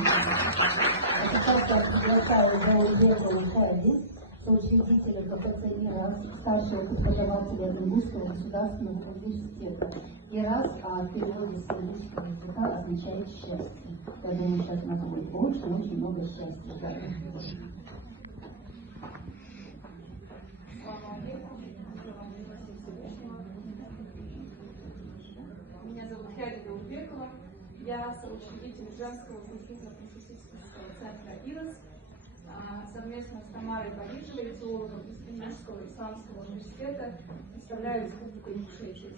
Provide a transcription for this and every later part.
Сейчас я приглашаю Гаудеку Хайди, соучредителя КПЦ ИРАС, старшего преподавателя Ингушского государственного университета. ИРАС в переводе с ингушского языка означает счастье. Я думаю, сейчас у нас будет очень много счастья. Меня зовут Хайди Гаудекова. Я соучредитель женского культурно-просветительского центра ИРАС. Совместно с Тамарой Парижевой, теологом из Ингушского исламского университета, представляю Республику Ингушетия.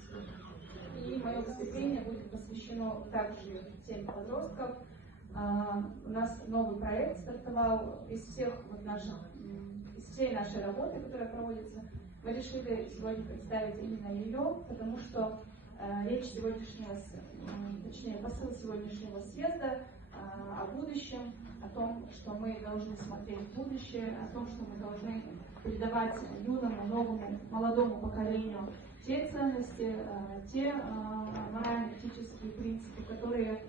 И мое выступление будет посвящено также теме подростков. У нас новый проект стартовал из всей нашей работы, которая проводится. Мы решили сегодня представить именно ее, потому что посыл сегодняшнего съезда о будущем, о том, что мы должны смотреть в будущее, о том, что мы должны передавать юному, новому, молодому поколению те ценности, те морально-этические принципы, которые,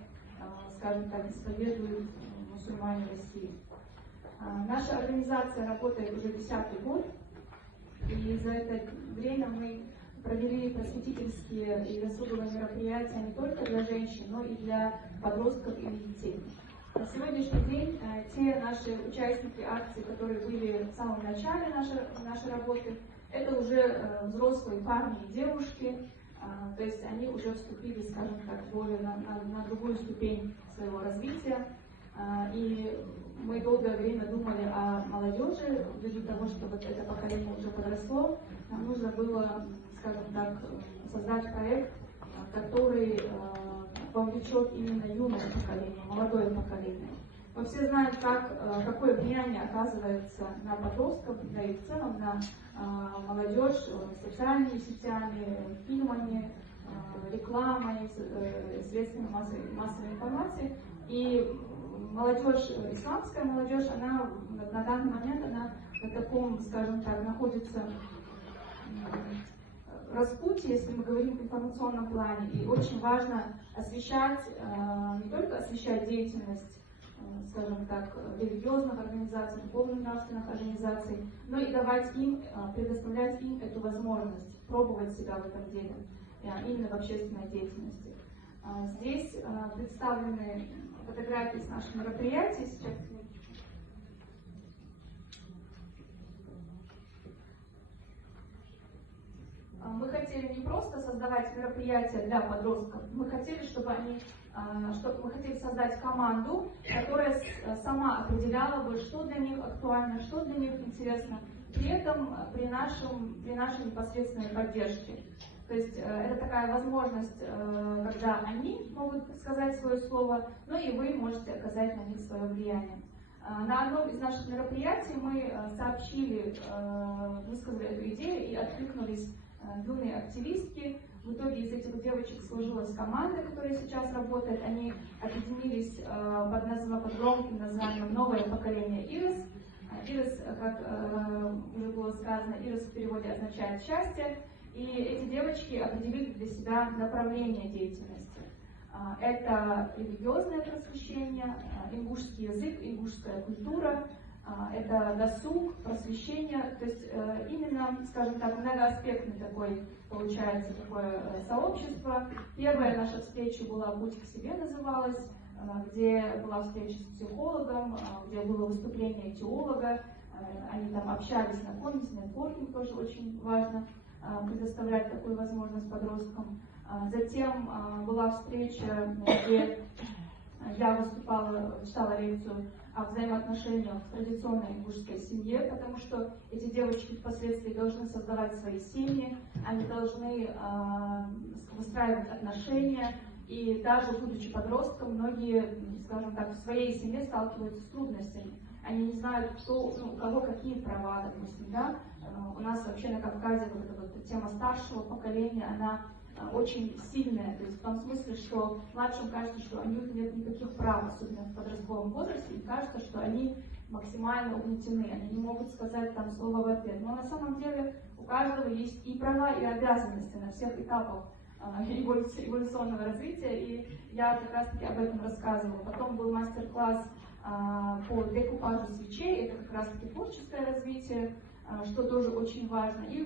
скажем так, исповедуют мусульмане России. Наша организация работает уже 10-й год, и за это время мы провели просветительские и досуговые мероприятия не только для женщин, но и для подростков и детей. На сегодняшний день те наши участники акции, которые были в самом начале нашей работы, это уже взрослые парни и девушки, то есть они уже вступили, скажем так, более на другую ступень своего развития. И мы долгое время думали о молодежи, ввиду того, что вот это поколение уже подросло, нам нужно было, скажем так, создать проект, который вовлечет именно юное поколение, молодое поколение. Мы все знаем, какое влияние оказывается на подростков, да и в целом на молодежь социальными сетями, фильмами, рекламой, средствами массовой информации. И молодежь, исламская молодежь, она на данный момент на таком, скажем так, находится распутье, если мы говорим в информационном плане. И очень важно освещать, не только освещать деятельность, скажем так, религиозных организаций, духовно-нравственных организаций, но и давать им, предоставлять им эту возможность пробовать себя в этом деле, именно в общественной деятельности. Здесь представлены фотографии с наших мероприятий. Сейчас мы хотели не просто создавать мероприятия для подростков, мы хотели, мы хотели создать команду, которая сама определяла бы, что для них актуально, что для них интересно, при этом при нашей непосредственной поддержке. То есть это такая возможность, когда они могут сказать свое слово, но и вы можете оказать на них свое влияние. На одном из наших мероприятий мы высказали эту идею и откликнулись юные активистки. В итоге из этих девочек сложилась команда, которая сейчас работает. Они объединились под громким названием «Новое поколение ИРАС». ИРАС, как уже было сказано, ИРАС в переводе означает «счастье». И эти девочки определили для себя направление деятельности. Это религиозное просвещение, ингушский язык, ингушская культура, это досуг, просвещение, то есть именно, скажем так, многоаспектный такое сообщество. Первая наша встреча была «Путь к себе» называлась, где была встреча с психологом, где было выступление теолога, они там общались, знакомились, нетворкинг тоже очень важно предоставлять такую возможность подросткам. Затем была встреча, где я читала лекцию о взаимоотношениях в традиционной ингушской семье, потому что эти девочки впоследствии должны создавать свои семьи, они должны выстраивать отношения, и даже будучи подростком, многие, скажем так, в своей семье сталкиваются с трудностями. Они не знают, у кого какие права, допустим, да. У нас вообще на Кавказе вот эта вот тема старшего поколения, она очень сильная, то есть в том смысле, что младшим кажется, что у них нет никаких прав, особенно в подростковом возрасте, и кажется, что они максимально угнетены, они не могут сказать там слово в ответ. Но на самом деле у каждого есть и права, и обязанности на всех этапах эволюционного развития, и я как раз-таки об этом рассказывала. Потом был мастер-класс по декупажу свечей, это как раз-таки творческое развитие, что тоже очень важно. И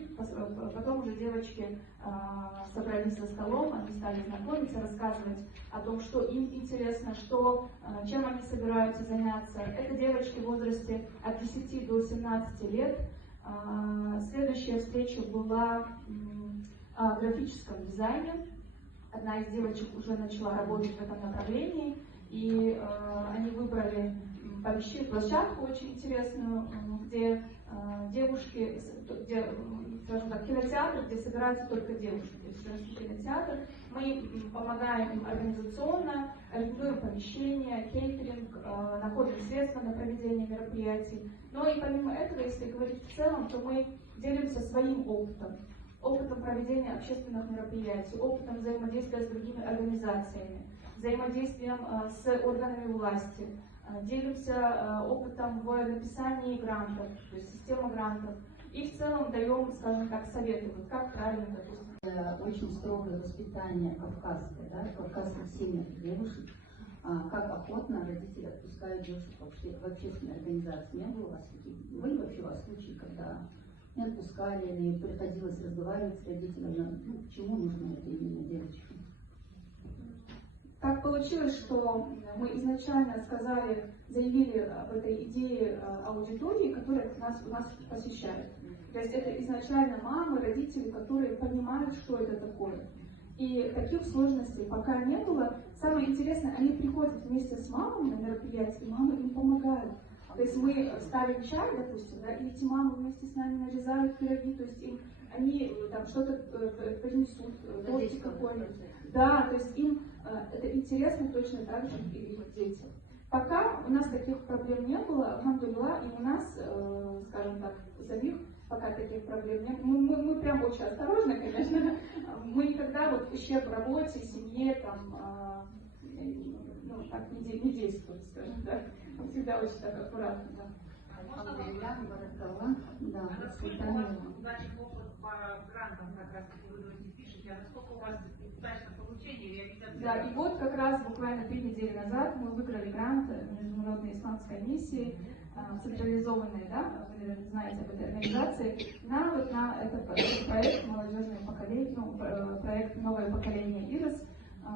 потом уже девочки собрались за столом, они стали знакомиться, рассказывать о том, что им интересно, чем они собираются заняться. Это девочки в возрасте от 10 до 17 лет. Следующая встреча была о графическом дизайне. Одна из девочек уже начала работать в этом направлении, и они выбрали площадку очень интересную, где девушки, скажем так, кинотеатр, где собираются только девушки, то есть женский кинотеатр. Мы помогаем им организационно, арендуем помещение, кейтеринг, находим средства на проведение мероприятий. Но и помимо этого, если говорить в целом, то мы делимся своим опытом проведения общественных мероприятий, опытом взаимодействия с другими организациями, взаимодействием с органами власти. Делимся опытом в написании грантов, то есть система грантов. И в целом даем, скажем так, советы, вот как правильно, допустим. Очень строгое воспитание кавказское, да, кавказских семьях девушек. Как охотно родители отпускают девушек в общественные организации. Не было у вас были вообще у вас случаи, когда не отпускали, или приходилось разговаривать с родителями, почему нужно это именно девочкам? Так получилось, что мы изначально заявили об этой идее аудитории, которая нас посещает. То есть это изначально мамы, родители, которые понимают, что это такое. И таких сложностей пока не было. Самое интересное, они приходят вместе с мамой на мероприятие, и мамы им помогают. То есть мы ставим чай, допустим, да, и эти мамы вместе с нами нарезают пироги, то есть они там что-то принесут, тортик какой-нибудь. Да, то есть им это интересно точно так же, и их дети. Пока у нас таких проблем не было, алхамдулилла, и у нас, скажем так, самих пока таких проблем нет. Мы прям очень осторожны, конечно. Мы никогда вот ущерб работе, семье, там, так не действуем, скажем так. Мы всегда очень так аккуратно, да. Да, насколько у вас удачный опыт по грантам, как раз таки вы говорите, пишете, а насколько у вас удачно получение? Да, и вот как раз буквально 3 недели назад мы выиграли грант Международной исламской миссии, централизованной, да, вы, наверное, знаете об этой организации, на этот проект молодежное поколение, проект «Новое поколение ИРОС».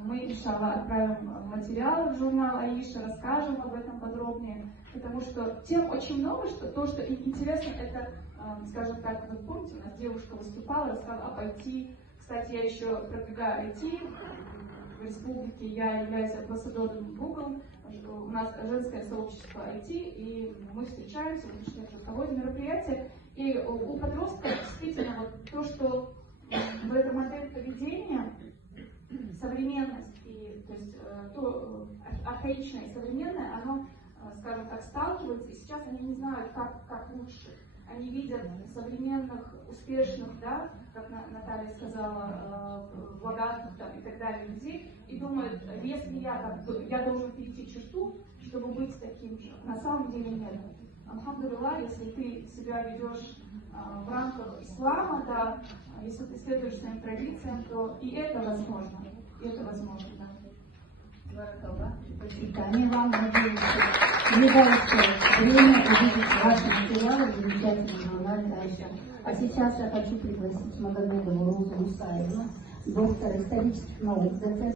Мы, иншаллах, отправим материалы в журнал Аиша, расскажем об этом подробнее, потому что тем очень много, что то, что им интересно, это, скажем так, вы помните, у нас девушка выступала, рассказала об IT. Кстати, я еще продвигаю IT в республике, я являюсь амбассадором Google, у нас женское сообщество IT, и мы встречаемся, мы проводим мероприятия, и у подростков действительно вот то, что в этой модели поведения, современность и то есть то архаичное и современное, оно, скажем так, сталкивается, и сейчас они не знают, как лучше. Они видят современных, успешных, да, как Наталья сказала, богатых там, и так далее людей, и думают, если я должен перейти черту, чтобы быть таким же. На самом деле нет. Алхамдулилла, если ты себя ведешь в рамках ислама, да, если ты следуешь своим традициям, то и это возможно. И это возможно, да. Почитание вам, надеюсь, что не дается время увидеть ваши материалы в замечательном журнале Аиша. А сейчас я хочу пригласить Магомедову Розу Мусаевну, доктор исторических наук, доцент